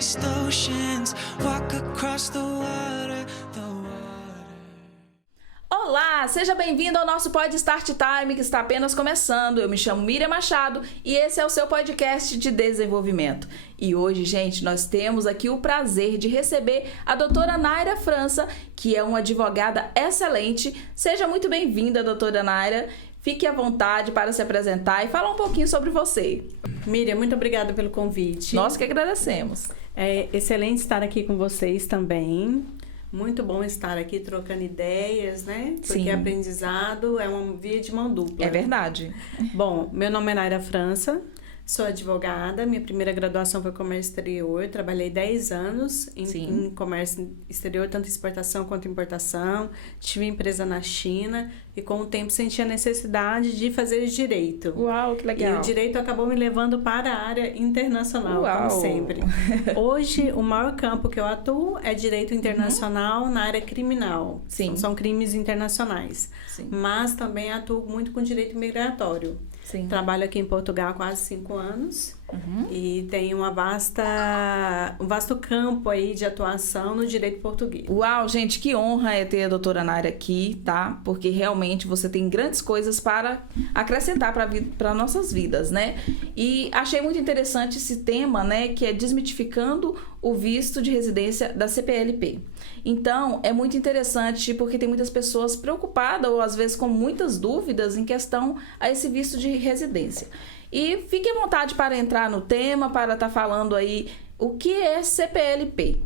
deepest oceans, walk across the water, Olá, seja bem-vindo ao nosso Pod Start Time, que está apenas começando. Eu me chamo Miriam Machado e esse é o seu podcast de desenvolvimento. E hoje, gente, nós temos aqui o prazer de receber a doutora Naira França, que é uma advogada excelente. Seja muito bem-vinda, doutora Naira. Fique à vontade para se apresentar e falar um pouquinho sobre você. Miriam, muito obrigada pelo convite. Nós que agradecemos. É excelente estar aqui com vocês também. Muito bom estar aqui trocando ideias, né? Porque Sim. Aprendizado é uma via de mão dupla. É verdade. Bom, meu nome é Naira França, sou advogada, minha primeira graduação foi comércio exterior, trabalhei 10 anos em comércio exterior, tanto exportação quanto importação, tive empresa na China e com o tempo senti a necessidade de fazer direito. Uau, que legal. E o direito acabou me levando para a área internacional, Uau. como sempre. Hoje, o maior campo que eu atuo é direito internacional na área criminal. Sim. São crimes internacionais. Sim. Mas também atuo muito com direito migratório. Sim. Trabalho aqui em Portugal há quase 5 anos e tenho um vasto campo aí de atuação no direito português. Uau, gente, que honra é ter a doutora Naira aqui, tá? Porque realmente você tem grandes coisas para acrescentar para nossas vidas, né? E achei muito interessante esse tema, né? Que é desmitificando o visto de residência da CPLP. Então, é muito interessante porque tem muitas pessoas preocupadas ou às vezes com muitas dúvidas em questão a esse visto de residência. E fique à vontade para entrar no tema, para estar falando aí o que é CPLP.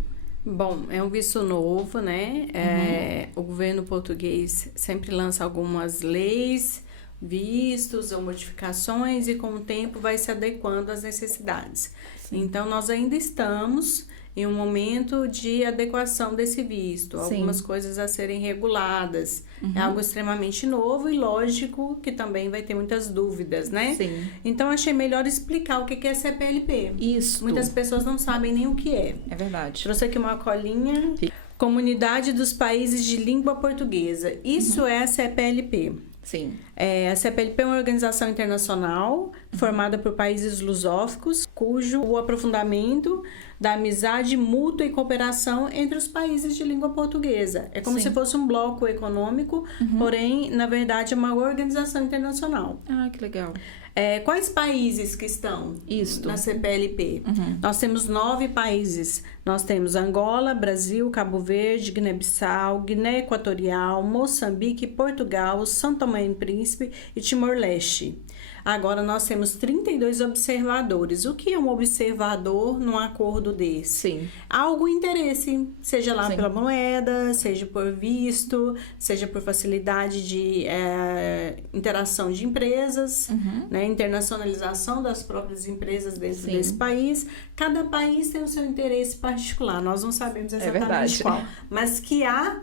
Bom, é um visto novo, né? O governo português sempre lança algumas leis, vistos ou modificações e com o tempo vai se adequando às necessidades. Sim. Então, nós ainda estamos em um momento de adequação desse visto, Sim. algumas coisas a serem reguladas. É algo extremamente novo e lógico que também vai ter muitas dúvidas, né? Sim. Então, achei melhor explicar o que é CPLP. Isso. Muitas pessoas não sabem nem o que é. É verdade. Trouxe aqui uma colinha. Comunidade dos Países de Língua Portuguesa. Isso é a CPLP. Sim. A CPLP é uma organização internacional formada por países lusóficos, cujo o aprofundamento da amizade mútua e cooperação entre os países de língua portuguesa. É como Sim. se fosse um bloco econômico, porém, na verdade, é uma organização internacional. Ah, que legal. Quais países que estão Isto. na CPLP? Nós temos 9 países. Nós temos Angola, Brasil, Cabo Verde, Guiné-Bissau, Guiné Equatorial, Moçambique, Portugal, São Tomé e Príncipe e Timor-Leste. Agora, nós temos 32 observadores. O que é um observador num acordo desse? Sim. Há algum interesse, seja lá Sim. pela moeda, seja por visto, seja por facilidade de interação de empresas, né, internacionalização das próprias empresas dentro Sim. desse país. Cada país tem o seu interesse particular. Nós não sabemos exatamente qual, mas que há.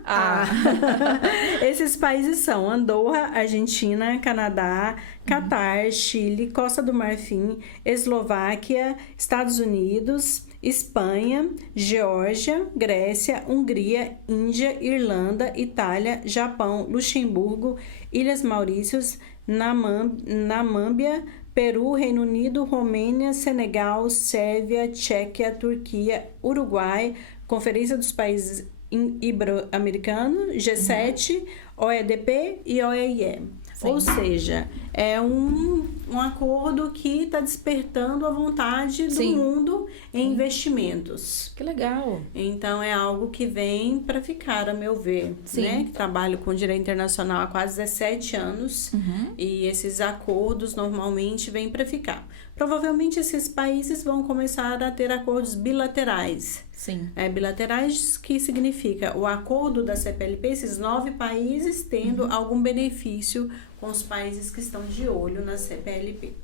Esses países são Andorra, Argentina, Canadá, Catar, Chile, Costa do Marfim, Eslováquia, Estados Unidos, Espanha, Geórgia, Grécia, Hungria, Índia, Irlanda, Itália, Japão, Luxemburgo, Ilhas Maurícios, Namíbia, Peru, Reino Unido, Romênia, Senegal, Sérvia, Tchequia, Turquia, Uruguai, Conferência dos Países Ibero-Americanos, G7, OEDP e OEIE. Sim. Ou seja, é um acordo que está despertando a vontade do Sim. mundo em investimentos. Que legal. Então, é algo que vem para ficar, a meu ver. Sim. Né? Trabalho com direito internacional há quase 17 anos e esses acordos normalmente vêm para ficar. Provavelmente, esses países vão começar a ter acordos bilaterais. Sim. Bilaterais, que significa o acordo da CPLP, esses 9 países tendo algum benefício com os países que estão de olho na CPLP.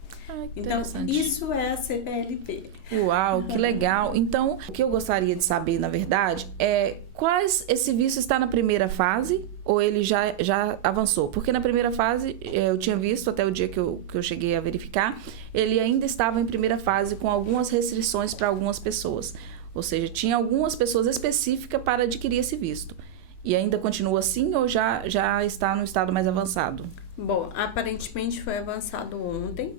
Que Então, interessante. isso é a CPLP. Uau, que legal. Então, o que eu gostaria de saber, na verdade, é quais esse visto está na primeira fase ou ele já avançou? Porque na primeira fase, eu tinha visto até o dia que eu cheguei a verificar, ele ainda estava em primeira fase com algumas restrições para algumas pessoas. Ou seja, tinha algumas pessoas específicas para adquirir esse visto. E ainda continua assim ou já está no estado mais avançado? Bom, aparentemente foi avançado ontem,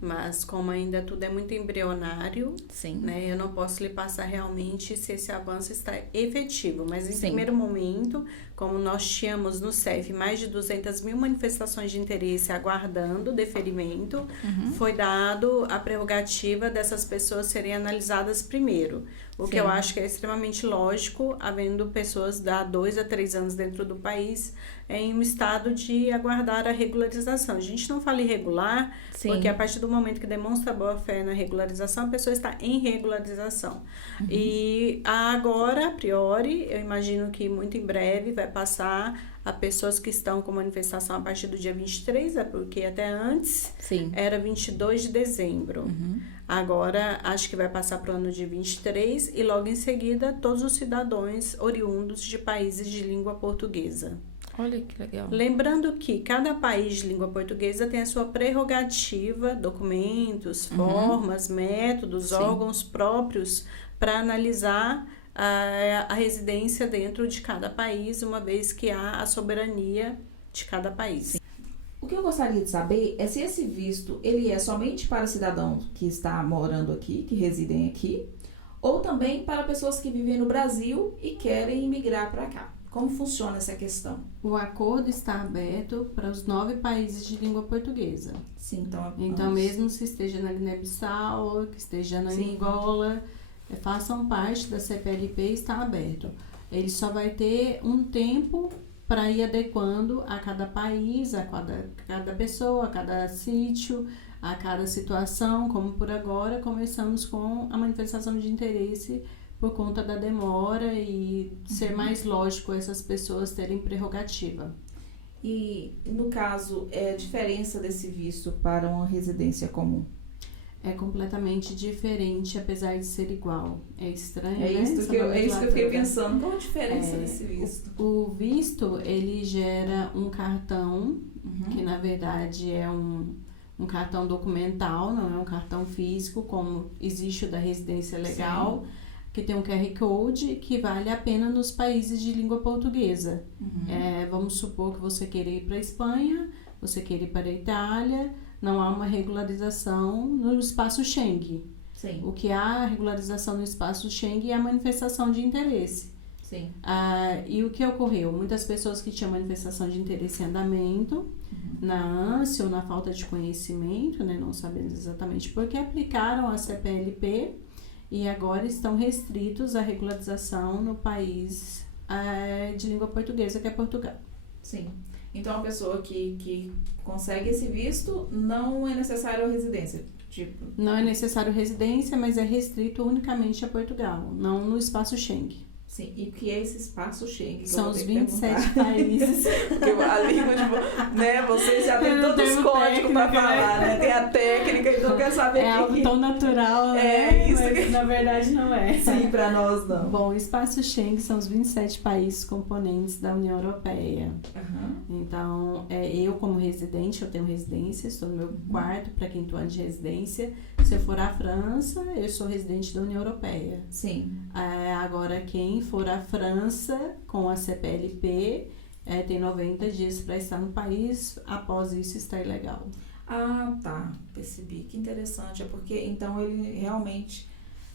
mas como ainda tudo é muito embrionário, Sim. Né, eu não posso lhe passar realmente se esse avanço está efetivo. Mas em primeiro momento, como nós tínhamos no CEF mais de 200 mil manifestações de interesse aguardando deferimento, foi dado a prerrogativa dessas pessoas serem analisadas primeiro. O que eu acho que é extremamente lógico, havendo pessoas há 2 a 3 anos dentro do país em um estado de aguardar a regularização. A gente não fala irregular, porque a partir do momento que demonstra boa fé na regularização, a pessoa está em regularização. E agora, a priori, eu imagino que muito em breve vai passar a pessoas que estão com manifestação a partir do dia 23, porque até antes era 22 de dezembro. Agora, acho que vai passar para o ano de 23 e logo em seguida todos os cidadãos oriundos de países de língua portuguesa. Olha que legal. Lembrando que cada país de língua portuguesa tem a sua prerrogativa, documentos, formas, métodos, órgãos próprios para analisar a residência dentro de cada país, uma vez que há a soberania de cada país. O que eu gostaria de saber é se esse visto ele é somente para cidadãos que estão morando aqui, que residem aqui, ou também para pessoas que vivem no Brasil e querem imigrar para cá. Como funciona essa questão? O acordo está aberto para os 9 países de língua portuguesa. Sim, então mesmo se esteja na Guiné-Bissau, que esteja na Angola, façam parte da CPLP, está aberto. Ele só vai ter um tempo para ir adequando a cada país, a cada pessoa, a cada sítio, a cada situação, como por agora começamos com a manifestação de interesse por conta da demora e ser mais lógico essas pessoas terem prerrogativa. E, no caso, é a diferença desse visto para uma residência comum? É completamente diferente, apesar de ser igual. É estranho, né? É isso que eu fiquei pensando. Qual a diferença desse visto? O visto, ele gera um cartão, que na verdade é um cartão documental, não é um cartão físico, como existe o da residência legal, que tem um QR Code que vale a pena nos países de língua portuguesa. Vamos supor que você queira ir para a Espanha, você queira ir para a Itália, não há uma regularização no espaço Schengen. O que há regularização no espaço Schengen é a manifestação de interesse. E o que ocorreu? Muitas pessoas que tinham manifestação de interesse em andamento, na ânsia ou na falta de conhecimento, né, não sabendo exatamente por que, aplicaram a CPLP e agora estão restritos à regularização no país de língua portuguesa, que é Portugal. Então, a pessoa que consegue esse visto, não é necessário a residência? Não é necessário residência, mas é restrito unicamente a Portugal, não no espaço Schengen. E o que é esse espaço Schengen? São os 27 países. Porque a língua de... né, vocês já têm todos os códigos para falar, né? Tem a técnica, então eu quero saber é algo tão natural, isso mas que... na verdade não é. Sim, para nós não. Bom, o espaço Schengen são os 27 países componentes da União Europeia. Então, eu como residente, eu tenho residência, estou no meu quarto para 5º ano de residência. Se eu for à França, eu sou residente da União Europeia. Agora, quem for à França com a CPLP, tem 90 dias para estar no país, após isso está ilegal. Percebi, que interessante, é porque então ele realmente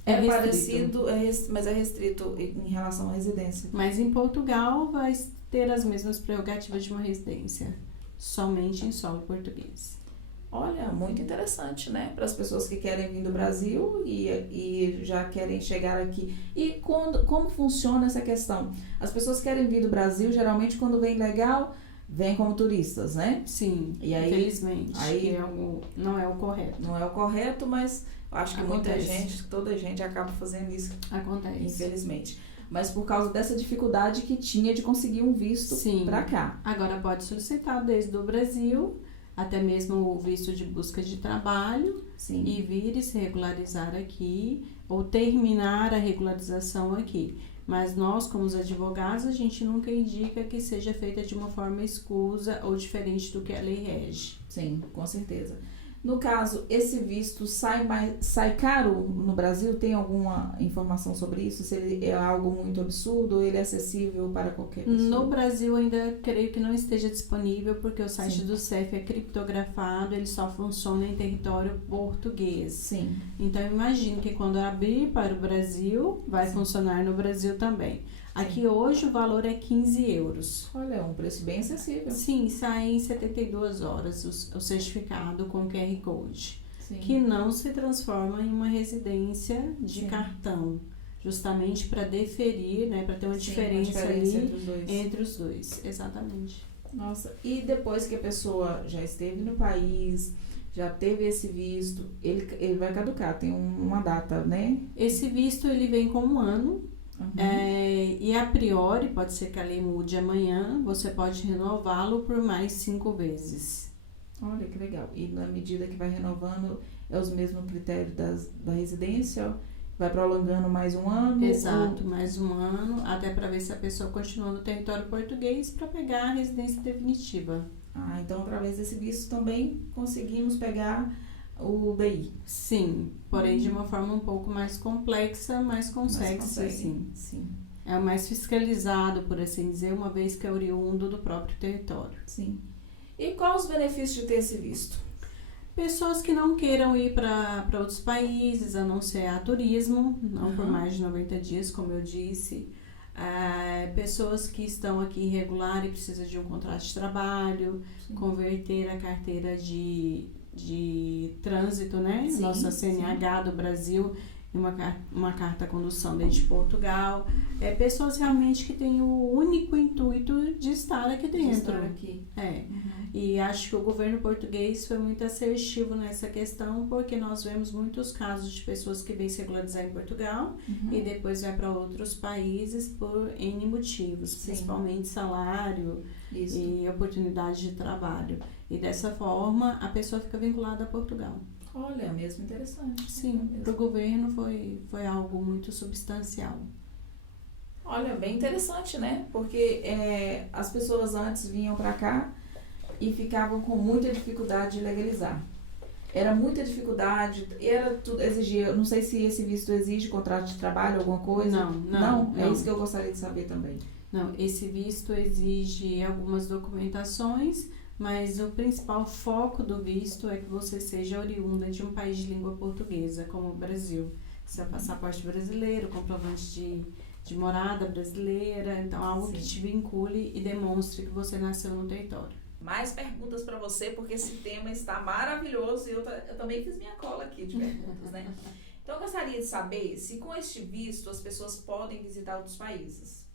é parecido, mas é restrito em relação à residência. Mas em Portugal vai ter as mesmas prerrogativas de uma residência, somente em solo português. Olha, muito interessante, né? Para as pessoas que querem vir do Brasil e já querem chegar aqui. E como funciona essa questão? As pessoas querem vir do Brasil, geralmente quando vem legal, vêm como turistas, né? Sim, e aí, infelizmente. Aí não é o correto. Não é o correto, mas eu acho que toda gente acaba fazendo isso. Acontece. Infelizmente. Mas por causa dessa dificuldade que tinha de conseguir um visto para cá. Agora pode solicitar desde o Brasil, até mesmo o visto de busca de trabalho, e vir e se regularizar aqui, ou terminar a regularização aqui. Mas nós, como os advogados, a gente nunca indica que seja feita de uma forma escusa ou diferente do que a lei rege. Sim, com certeza. No caso, esse visto sai caro no Brasil? Tem alguma informação sobre isso? Se ele é algo muito absurdo ou ele é acessível para qualquer pessoa? No Brasil ainda creio que não esteja disponível, porque o site Sim. do CEF é criptografado, ele só funciona em território português. Sim. Então imagino que quando abrir para o Brasil, vai Sim. funcionar no Brasil também. Aqui hoje o valor é 15 euros. Olha, é um preço bem acessível. Sim, sai em 72 horas o certificado com QR Code, Sim. que não se transforma em uma residência de Sim. cartão, justamente para deferir, né, para ter uma Sim, diferença ali entre os dois. entre os dois, exatamente. Nossa, e depois que a pessoa já esteve no país, já teve esse visto, ele vai caducar, tem uma data, né? Esse visto ele vem com 1 ano. Uhum. E a priori, pode ser que a lei mude amanhã, você pode renová-lo por mais 5 vezes. Olha que legal. E na medida que vai renovando, é os mesmos critérios da residência? Vai prolongando mais 1 ano? Exato, mais 1 ano, até para ver se a pessoa continua no território português para pegar a residência definitiva. Ah, então através desse visto também conseguimos pegar o BI. Sim, porém de uma forma um pouco mais complexa, mas consegue-se sim. Sim. É o mais fiscalizado, por assim dizer, uma vez que é oriundo do próprio território. Sim. E quais os benefícios de ter esse visto? Pessoas que não queiram ir para outros países, a não ser a turismo, não por mais de 90 dias, como eu disse. Pessoas que estão aqui irregular e precisam de um contrato de trabalho, Sim. Converter a carteira de trânsito, né? Sim, Nossa CNH do Brasil em uma carta condução desde Portugal. Pessoas realmente que têm o único intuito de estar aqui dentro. De estar aqui. E acho que o governo português foi muito assertivo nessa questão, porque nós vemos muitos casos de pessoas que vêm se regularizar em Portugal e depois vai para outros países por N motivos, Sim. principalmente salário Isso. e oportunidade de trabalho. E dessa forma a pessoa fica vinculada a Portugal. Olha, é mesmo interessante. Sim, para o governo foi algo muito substancial. Olha, bem interessante, né? Porque as pessoas antes vinham para cá e ficavam com muita dificuldade de legalizar. Era muita dificuldade, tudo exigia, não sei se esse visto exige contrato de trabalho, alguma coisa. Não. É isso que eu gostaria de saber também. Não, esse visto exige algumas documentações, mas o principal foco do visto é que você seja oriunda de um país de língua portuguesa, como o Brasil. Seu passaporte brasileiro, comprovante de morada brasileira, então algo Sim. que te vincule e demonstre que você nasceu no território. Mais perguntas para você, porque esse tema está maravilhoso e eu também fiz minha cola aqui de perguntas, né? Então eu gostaria de saber se com este visto as pessoas podem visitar outros países.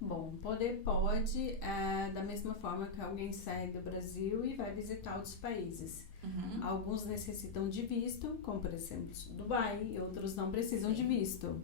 Bom, pode, da mesma forma que alguém sai do Brasil e vai visitar outros países. Alguns necessitam de visto, como por exemplo Dubai, e outros não precisam de visto.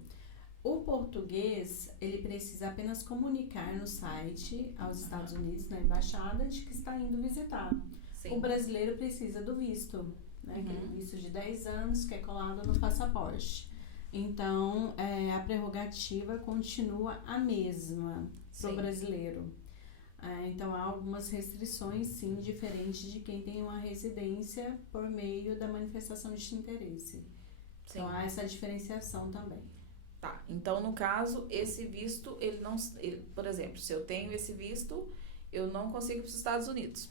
O português, ele precisa apenas comunicar no site aos Estados Unidos, na embaixada, de que está indo visitar. Sim. O brasileiro precisa do visto, né? Aquele visto de 10 anos que é colado no passaporte. Então, a prerrogativa continua a mesma para o brasileiro. Então, há algumas restrições, sim, diferentes de quem tem uma residência por meio da manifestação de interesse. Sim. Então, há essa diferenciação também. Tá, então no caso, esse visto, por exemplo, se eu tenho esse visto, eu não consigo ir para os Estados Unidos.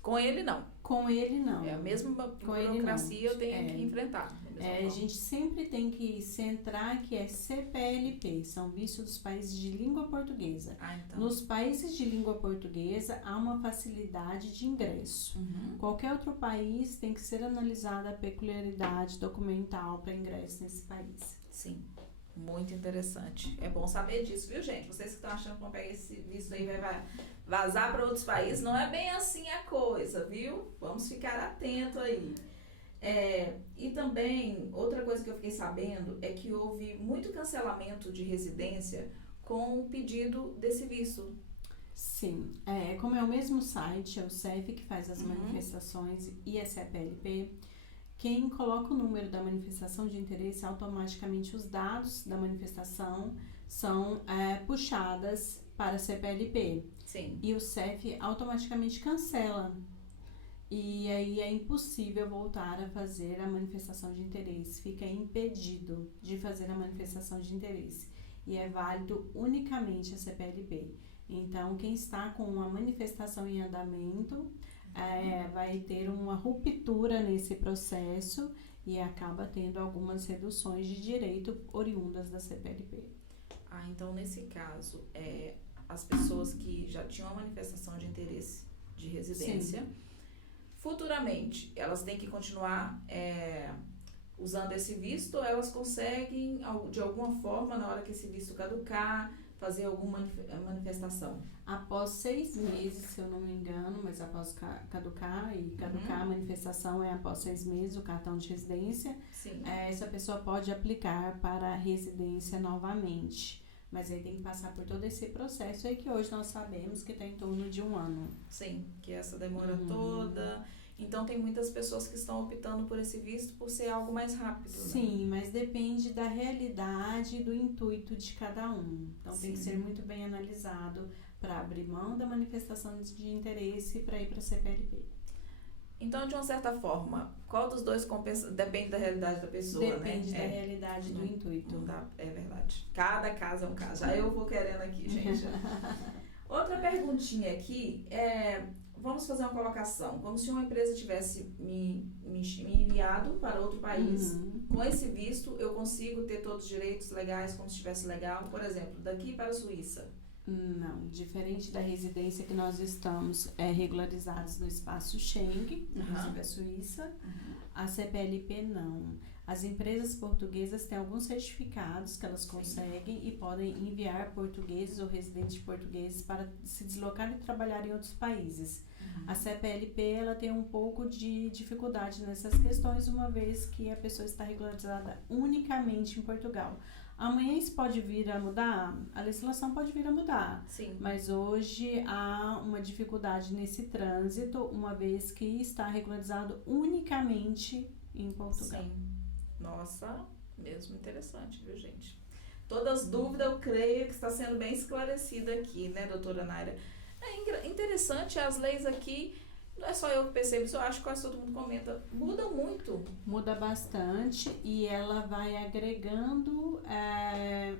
Com ele, não. Com ele, não. É a mesma burocracia eu tenho que enfrentar. A gente sempre tem que centrar que é CPLP, são vistos dos países de língua portuguesa. Então. Nos países de língua portuguesa, há uma facilidade de ingresso. Qualquer outro país tem que ser analisada a peculiaridade documental para ingresso nesse país. Sim. Muito interessante. É bom saber disso, viu, gente? Vocês que estão achando que vão pegar esse visto aí vai vazar para outros países, não é bem assim a coisa, viu? Vamos ficar atento aí. E também, outra coisa que eu fiquei sabendo é que houve muito cancelamento de residência com o pedido desse visto. Sim, como é o mesmo site, é o CEF que faz as manifestações e a CPLP. Quem coloca o número da manifestação de interesse, automaticamente os dados da manifestação são puxadas para a CPLP. Sim. E o CEF automaticamente cancela. E aí é impossível voltar a fazer a manifestação de interesse, fica impedido de fazer a manifestação de interesse e é válido unicamente a CPLP. Então, quem está com uma manifestação em andamento vai ter uma ruptura nesse processo e acaba tendo algumas reduções de direito oriundas da CPLP. Então, nesse caso, as pessoas que já tinham a manifestação de interesse de residência, sim, futuramente, elas têm que continuar usando esse visto, ou elas conseguem, de alguma forma, na hora que esse visto caducar, fazer alguma manifestação? Após 6 meses, se eu não me engano, mas após caducar, a manifestação é após 6 meses, o cartão de residência, essa pessoa pode aplicar para a residência novamente. Mas aí tem que passar por todo esse processo aí que hoje nós sabemos que está em torno de 1 ano. Sim, que essa demora toda. Então tem muitas pessoas que estão optando por esse visto por ser algo mais rápido. Sim, né? Mas depende da realidade e do intuito de cada um. Então tem que ser muito bem analisado para abrir mão da manifestação de interesse para ir para a CPLP. Então, de uma certa forma, qual dos dois compensa? Depende da realidade da pessoa, Depende da realidade do intuito. É verdade. Cada caso é um caso. Já eu vou querendo aqui, gente. Outra perguntinha aqui vamos fazer uma colocação. Como se uma empresa tivesse me enviado para outro país. Com esse visto, eu consigo ter todos os direitos legais como se estivesse legal? Por exemplo, daqui para a Suíça. Não, diferente da residência que nós estamos regularizados no espaço Schengen, inclusive a Suíça, a CPLP não. As empresas portuguesas têm alguns certificados que elas conseguem e podem enviar portugueses ou residentes portugueses para se deslocar e trabalhar em outros países. A CPLP ela tem um pouco de dificuldade nessas questões, uma vez que a pessoa está regularizada unicamente em Portugal. Amanhã isso pode vir a mudar? A legislação pode vir a mudar. Sim. Mas hoje há uma dificuldade nesse trânsito, uma vez que está regularizado unicamente em Portugal. Sim. Nossa, mesmo interessante, viu, gente? Todas as dúvidas, eu creio que está sendo bem esclarecida aqui, né, doutora Naira? É interessante, as leis aqui, não é só eu que percebo isso, eu acho que quase todo mundo comenta, muda muito. Muda bastante e ela vai agregando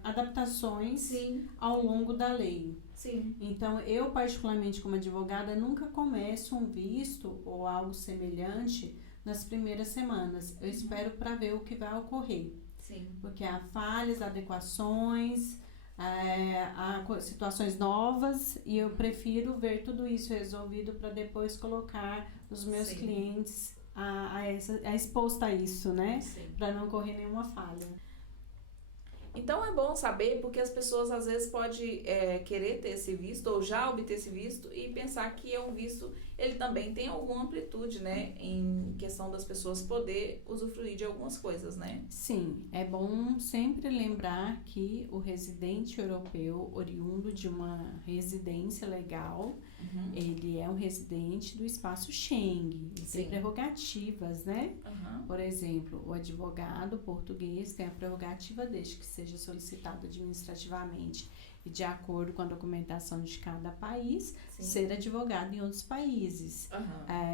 adaptações ao longo da lei. Sim. Então, eu particularmente como advogada, nunca começo um visto ou algo semelhante nas primeiras semanas. Eu espero para ver o que vai ocorrer. Sim. Porque há falhas, adequações, há situações novas e eu prefiro ver tudo isso resolvido para depois colocar os meus clientes a exposto a isso, né? Para não correr nenhuma falha. Então é bom saber, porque as pessoas às vezes podem querer ter esse visto ou já obter esse visto e pensar que é um visto, ele também tem alguma amplitude, né, em questão das pessoas poder usufruir de algumas coisas, né? Sim, é bom sempre lembrar que o residente europeu, oriundo de uma residência legal, ele é um residente do espaço Schengen, ele tem prerrogativas, né? Por exemplo, o advogado português tem a prerrogativa desde que seja solicitado administrativamente e de acordo com a documentação de cada país, ser advogado em outros países.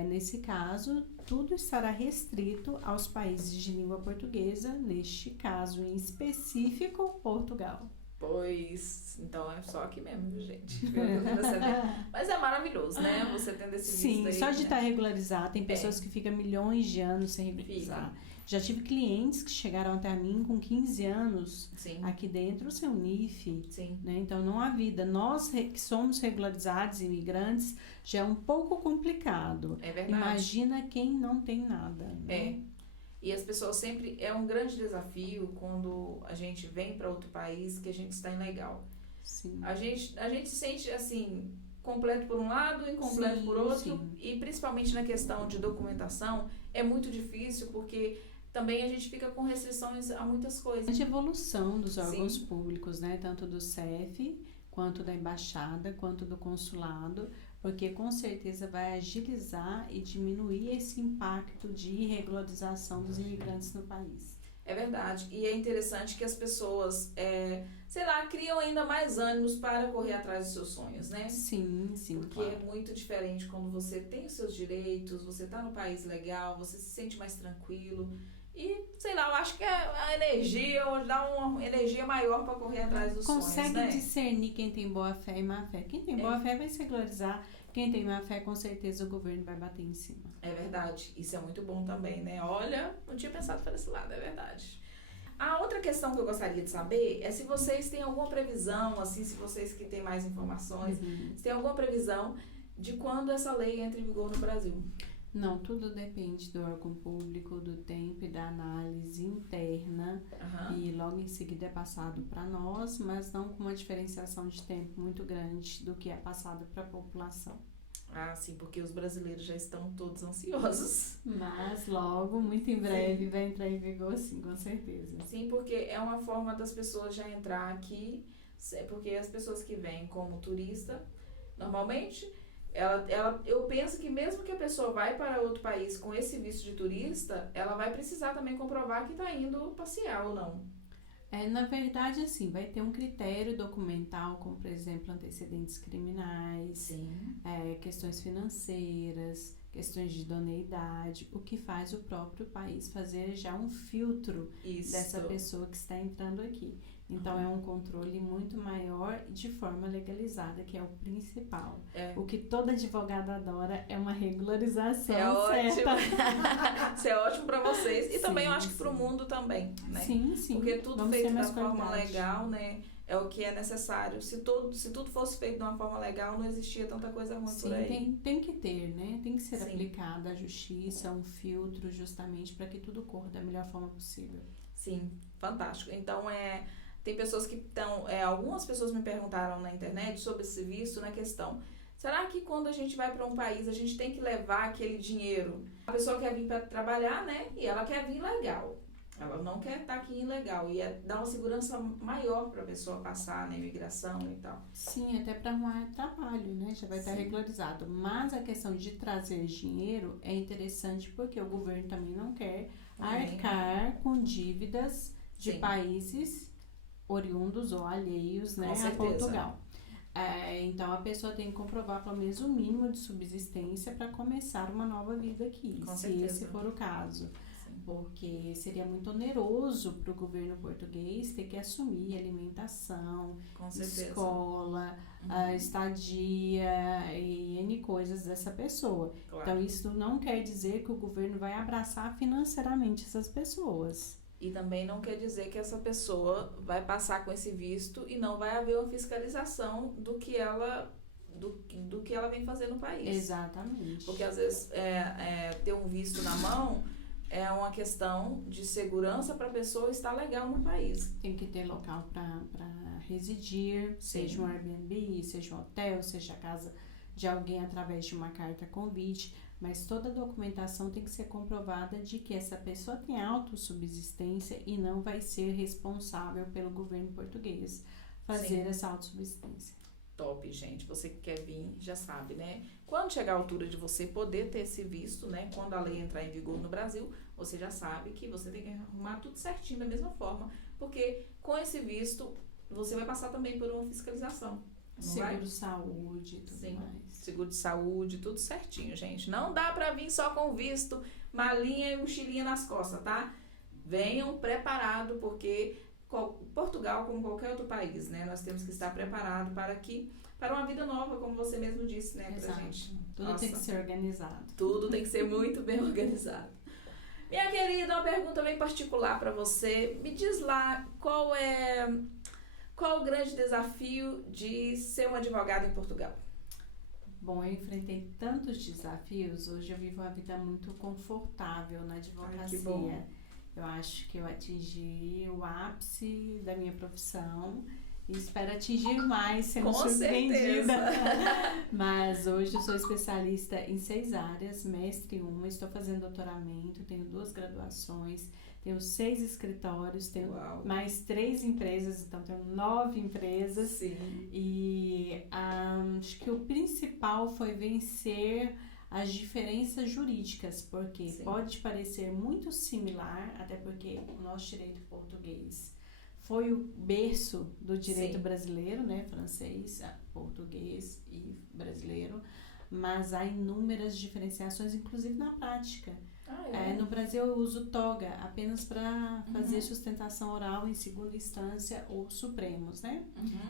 Nesse caso, tudo estará restrito aos países de língua portuguesa, neste caso em específico, Portugal. Pois, então é só aqui mesmo, viu, gente? Mas é maravilhoso, né? Você tendo esse visto aí. Sim, só de estar regularizado, tem pessoas que ficam milhões de anos sem regularizar. Já tive clientes que chegaram até mim com 15 anos aqui dentro sem o NIF. Né? Então, não há vida. Nós que somos regularizados, imigrantes, já é um pouco complicado. É verdade. Imagina quem não tem nada. Né? E as pessoas sempre... É um grande desafio quando a gente vem para outro país que a gente está ilegal. Sim. A gente se sente, assim, completo por um lado, incompleto por outro. E principalmente na questão de documentação, é muito difícil porque também a gente fica com restrições a muitas coisas. A evolução dos órgãos públicos, né? Tanto do CEF, quanto da embaixada, quanto do consulado, porque com certeza vai agilizar e diminuir esse impacto de irregularização dos imigrantes no país. É verdade. E é interessante que as pessoas, sei lá, criam ainda mais ânimos para correr atrás dos seus sonhos, né? Sim, Porque claro. é muito diferente quando você tem os seus direitos, você tá no país legal, você se sente mais tranquilo. E, sei lá, eu acho que a energia, dá uma energia maior para correr atrás dos sonhos, né? Consegue discernir quem tem boa fé e má fé. Quem tem boa fé vai se regularizar. Quem tem má fé, com certeza o governo vai bater em cima. É verdade. Isso é muito bom também, né? Olha, não tinha pensado por esse lado, é verdade. A outra questão que eu gostaria de saber é se vocês têm alguma previsão, assim, se vocês que têm mais informações, se tem alguma previsão de quando essa lei entra em vigor no Brasil. Não, tudo depende do órgão público, do tempo e da análise interna. E logo em seguida é passado para nós, mas não com uma diferenciação de tempo muito grande do que é passado para a população. Ah, sim, porque os brasileiros já estão todos ansiosos. Mas logo, muito em breve, vai entrar em vigor, sim, com certeza. Sim, porque é uma forma das pessoas já entrar aqui, porque as pessoas que vêm como turista, normalmente, eu penso que mesmo que a pessoa vai para outro país com esse visto de turista, ela vai precisar também comprovar que está indo passear ou não. Na verdade, assim, vai ter um critério documental, como, por exemplo, antecedentes criminais, questões financeiras, questões de idoneidade, o que faz o próprio país fazer já um filtro dessa pessoa que está entrando aqui. Então, é um controle muito maior de forma legalizada, que é o principal. O que todo advogado adora é uma regularização certa. Ótimo. Isso é ótimo para vocês. E também eu acho que para o mundo também, né? Sim. Porque tudo feito da forma legal, né? É o que é necessário. Se tudo fosse feito de uma forma legal, não existia tanta coisa ruim por aí. Tem que ter, né? Tem que ser aplicada a justiça, um filtro, justamente para que tudo corra da melhor forma possível. Sim, fantástico. Então, tem pessoas que estão... algumas pessoas me perguntaram na internet sobre esse visto, na questão... Será que quando a gente vai para um país, a gente tem que levar aquele dinheiro? A pessoa quer vir para trabalhar, né? E ela quer vir legal. Ela não quer estar aqui ilegal. E dar uma segurança maior para a pessoa passar na imigração e tal. Sim, até para arrumar trabalho, né? Já vai estar regularizado. Mas a questão de trazer dinheiro é interessante porque o governo também não quer arcar com dívidas de países oriundos ou alheios, né, a Portugal. Então, a pessoa tem que comprovar pelo menos o mínimo de subsistência para começar uma nova vida aqui, se esse for o caso. Porque seria muito oneroso para o governo português ter que assumir alimentação, escola, estadia e N coisas dessa pessoa. Claro. Então, isso não quer dizer que o governo vai abraçar financeiramente essas pessoas. E também não quer dizer que essa pessoa vai passar com esse visto e não vai haver uma fiscalização do que ela vem fazer no país. Exatamente. Porque às vezes ter um visto na mão é uma questão de segurança para a pessoa estar legal no país. Tem que ter local para residir, seja um Airbnb, seja um hotel, seja a casa de alguém através de uma carta convite, mas toda a documentação tem que ser comprovada de que essa pessoa tem autossubsistência e não vai ser responsável pelo governo português fazer essa autossubsistência. Top, gente. Você que quer vir, já sabe, né? Quando chegar a altura de você poder ter esse visto, né? Quando a lei entrar em vigor no Brasil, você já sabe que você tem que arrumar tudo certinho da mesma forma, porque com esse visto, você vai passar também por uma fiscalização. Seguro-saúde e tudo mais. Seguro de saúde, tudo certinho, gente. Não dá pra vir só com visto, malinha e mochilinha nas costas, tá? Venham preparados, porque Portugal, como qualquer outro país, né? Nós temos que estar preparados para uma vida nova, como você mesmo disse, né? Pra gente. Tudo tem que ser organizado. Tudo tem que ser muito bem organizado. Minha querida, uma pergunta bem particular para você. Me diz lá, qual o grande desafio de ser um advogado em Portugal? Bom, eu enfrentei tantos desafios. Hoje eu vivo uma vida muito confortável na advocacia. Que bom. Eu acho que eu atingi o ápice da minha profissão e espero atingir mais, sendo surpreendida. Mas hoje eu sou especialista em 6 áreas, mestre em uma, estou fazendo doutoramento, tenho 2 graduações, tenho 6 escritórios, tenho mais 3 empresas, então tenho 9 empresas. Sim. E acho que o principal foi vencer as diferenças jurídicas, porque Sim. pode parecer muito similar, até porque o nosso direito português foi o berço do direito Sim. brasileiro, né? Francês, português e brasileiro, mas há inúmeras diferenciações, inclusive na prática. No Brasil eu uso toga apenas para fazer sustentação oral em segunda instância ou supremos, né?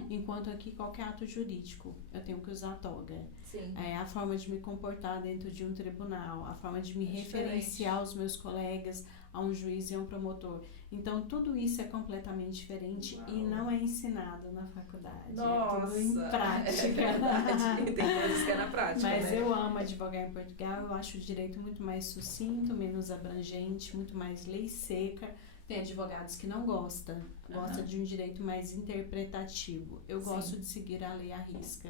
Enquanto aqui qualquer ato jurídico eu tenho que usar toga. Sim. A forma de me comportar dentro de um tribunal, a forma de me referenciar aos meus colegas, a um juiz e a um promotor. Então, tudo isso é completamente diferente. Uau. E não é ensinado na faculdade. Nossa, é tudo em prática. É verdade. Tem coisas que é na prática, Mas né? eu amo advogar em Portugal. Eu acho o direito muito mais sucinto, menos abrangente, muito mais lei seca. Tem advogados que não gostam de um direito mais interpretativo. Eu gosto de seguir a lei à risca.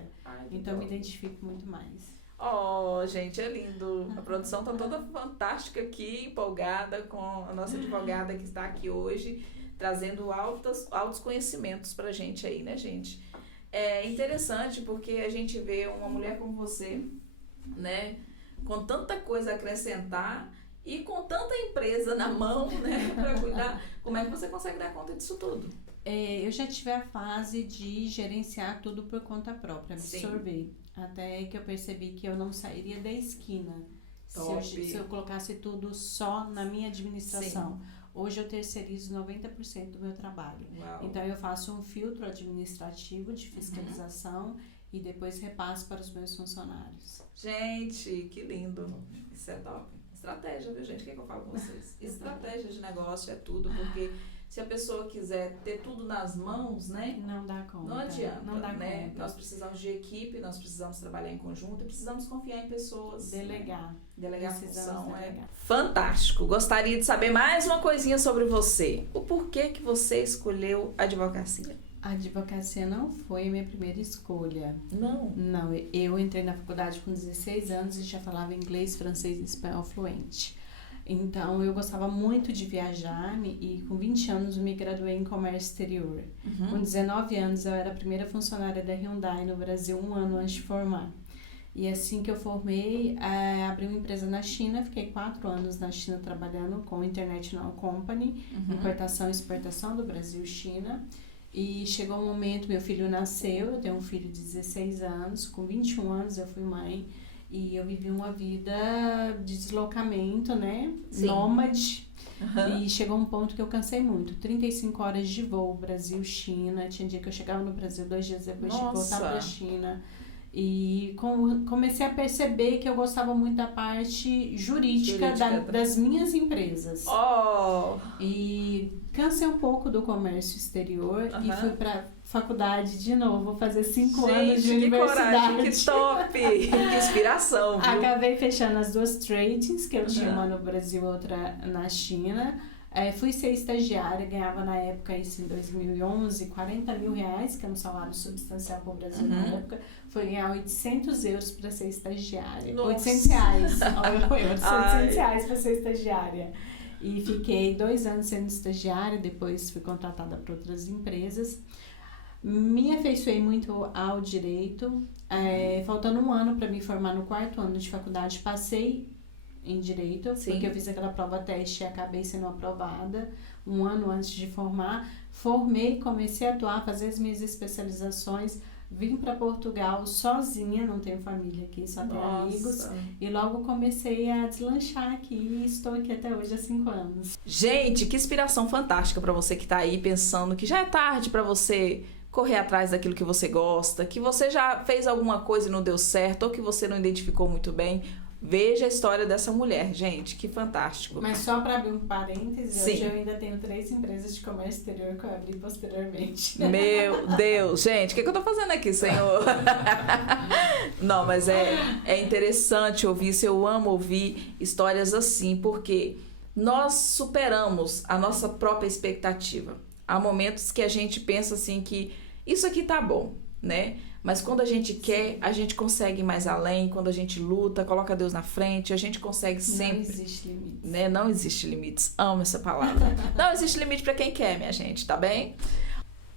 Então, me identifico muito mais. Oh, gente, é lindo. A produção tá toda fantástica aqui, empolgada com a nossa advogada que está aqui hoje, trazendo altos conhecimentos pra gente aí, né, gente? É interessante porque a gente vê uma mulher como você, né, com tanta coisa a acrescentar e com tanta empresa na mão, né, pra cuidar. Como é que você consegue dar conta disso tudo? Eu já tive a fase de gerenciar tudo por conta própria, absorver. Até que eu percebi que eu não sairia da esquina se eu colocasse tudo só na minha administração. Sim. Hoje eu terceirizo 90% do meu trabalho. Uau. Então eu faço um filtro administrativo de fiscalização e depois repasso para os meus funcionários. Gente, que lindo. Isso é top. Estratégia, viu, gente? O que eu falo com vocês? Estratégia de negócio é tudo, porque se a pessoa quiser ter tudo nas mãos, né? Não dá conta. Não adianta, não dá né? conta. Nós precisamos de equipe, nós precisamos trabalhar em conjunto e precisamos confiar em pessoas. Delegar. Né? Delegar a função. Delegar. Fantástico. Gostaria de saber mais uma coisinha sobre você. O porquê que você escolheu a advocacia? A advocacia não foi a minha primeira escolha. Não? Não, eu entrei na faculdade com 16 anos e já falava inglês, francês e espanhol fluente. Então, eu gostava muito de viajar e com 20 anos eu me graduei em comércio exterior. Com 19 anos eu era a primeira funcionária da Hyundai no Brasil, 1 ano antes de formar. E assim que eu formei, abri uma empresa na China, fiquei 4 anos na China trabalhando com International Company, importação e exportação do Brasil-China. E chegou um momento, meu filho nasceu, eu tenho um filho de 16 anos, com 21 anos eu fui mãe. E eu vivi uma vida de deslocamento, né? Sim. Nômade. E chegou um ponto que eu cansei muito. 35 horas de voo, Brasil-China. Tinha dia que eu chegava no Brasil 2 dias depois de voltar para a China. E comecei a perceber que eu gostava muito da parte jurídica das minhas empresas. E cansei um pouco do comércio exterior e fui para faculdade de novo, vou fazer 5 anos de universidade. Coragem, que top! Que inspiração, viu? Acabei fechando as 2 tradings, que eu tinha uma no Brasil e outra na China. Fui ser estagiária, ganhava na época, isso em 2011, 40 mil reais, que é um salário substancial para o Brasil na época. Foi ganhar 800 euros para ser estagiária. Nossa. 800 reais. 800 reais para ser estagiária. E fiquei 2 anos sendo estagiária, depois fui contratada para outras empresas. Me afeiçoei muito ao direito. Faltando 1 ano para me formar no 4º ano de faculdade, passei em direito, porque eu fiz aquela prova teste e acabei sendo aprovada 1 ano antes de formar. Formei, comecei a atuar, fazer as minhas especializações, vim para Portugal sozinha, não tenho família aqui, só tenho amigos, e logo comecei a deslanchar aqui e estou aqui até hoje há 5 anos. Gente, que inspiração fantástica para você que está aí pensando que já é tarde para você correr atrás daquilo que você gosta, que você já fez alguma coisa e não deu certo, ou que você não identificou muito bem. Veja a história dessa mulher, gente, que fantástico. Mas só para abrir um parêntese, hoje eu ainda tenho 3 empresas de comércio exterior que eu abri posteriormente. Meu Deus, gente, o que eu tô fazendo aqui, Senhor? Não, mas é interessante ouvir isso, eu amo ouvir histórias assim, porque nós superamos a nossa própria expectativa. Há momentos que a gente pensa assim que isso aqui tá bom, né? Mas quando a gente quer, a gente consegue ir mais além. Quando a gente luta, coloca Deus na frente, a gente consegue sempre. Não existe limites. Né? Não existe limites. Amo essa palavra. Não existe limite para quem quer, minha gente, tá bem?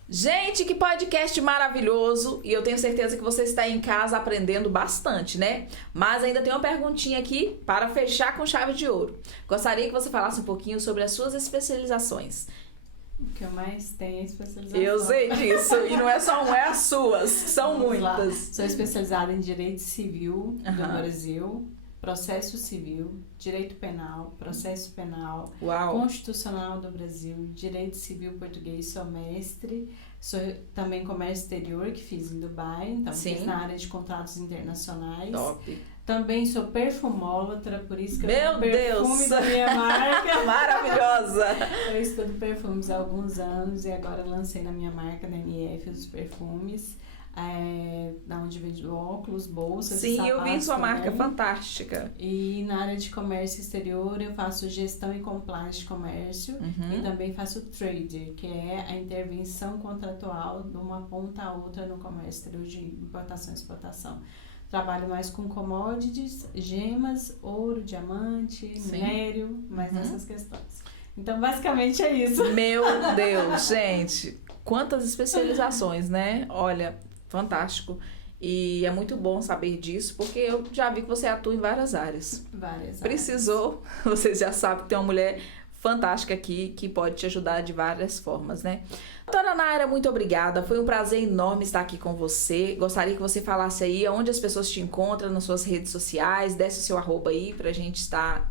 Gente, que podcast maravilhoso! E eu tenho certeza que você está em casa aprendendo bastante, né? Mas ainda tem uma perguntinha aqui para fechar com chave de ouro. Gostaria que você falasse um pouquinho sobre as suas especializações. O que eu mais tenho é especialização. Eu sei disso. E não é só uma, é as suas. São Vamos muitas. Lá. Sou especializada em Direito Civil do Brasil, Processo Civil, Direito Penal, Processo Penal, Uau. Constitucional do Brasil, Direito Civil Português, sou mestre. Sou também Comércio Exterior, que fiz em Dubai, então fiz na área de contratos internacionais. Top. Também sou perfumólatra, por isso que Meu eu tenho perfume Deus. da minha marca. Maravilhosa! Eu estudo perfumes há alguns anos e agora lancei na minha marca, na MF, os perfumes. Da onde vendo óculos, bolsas, Sim, sapatos eu vi sua também. marca, fantástica. E na área de comércio exterior eu faço gestão e compliance de comércio e também faço trader, que é a intervenção contratual de uma ponta a outra no comércio exterior de importação e exportação. Trabalho mais com commodities, gemas, ouro, diamante, minério, mais essas questões. Então, basicamente é isso. Meu Deus, gente, quantas especializações, né? Olha, fantástico. E é muito bom saber disso, porque eu já vi que você atua em várias áreas. Precisou, você já sabe que tem uma mulher fantástica aqui que pode te ajudar de várias formas, né? Doutora Naira, muito obrigada. Foi um prazer enorme estar aqui com você. Gostaria que você falasse aí onde as pessoas te encontram nas suas redes sociais, desse o seu @ aí pra gente estar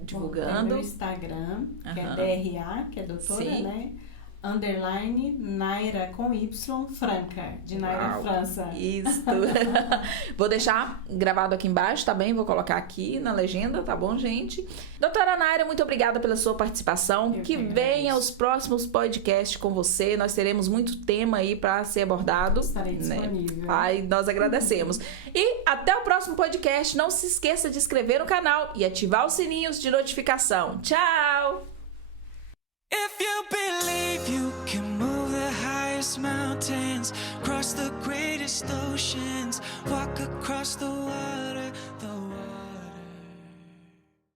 divulgando. Tem meu Instagram, que é DRA, que é doutora, né? _ Naira com Y, Franca, de Naira França. Isso. Vou deixar gravado aqui embaixo, tá bem? Vou colocar aqui na legenda, tá bom, gente? Doutora Naira, muito obrigada pela sua participação. Que venha os próximos podcasts com você. Nós teremos muito tema aí para ser abordado. Estarei disponível. Ai, nós agradecemos. E até o próximo podcast. Não se esqueça de inscrever no canal e ativar os sininhos de notificação. Tchau! If you believe you can move the highest mountains, cross the greatest oceans, walk across the water.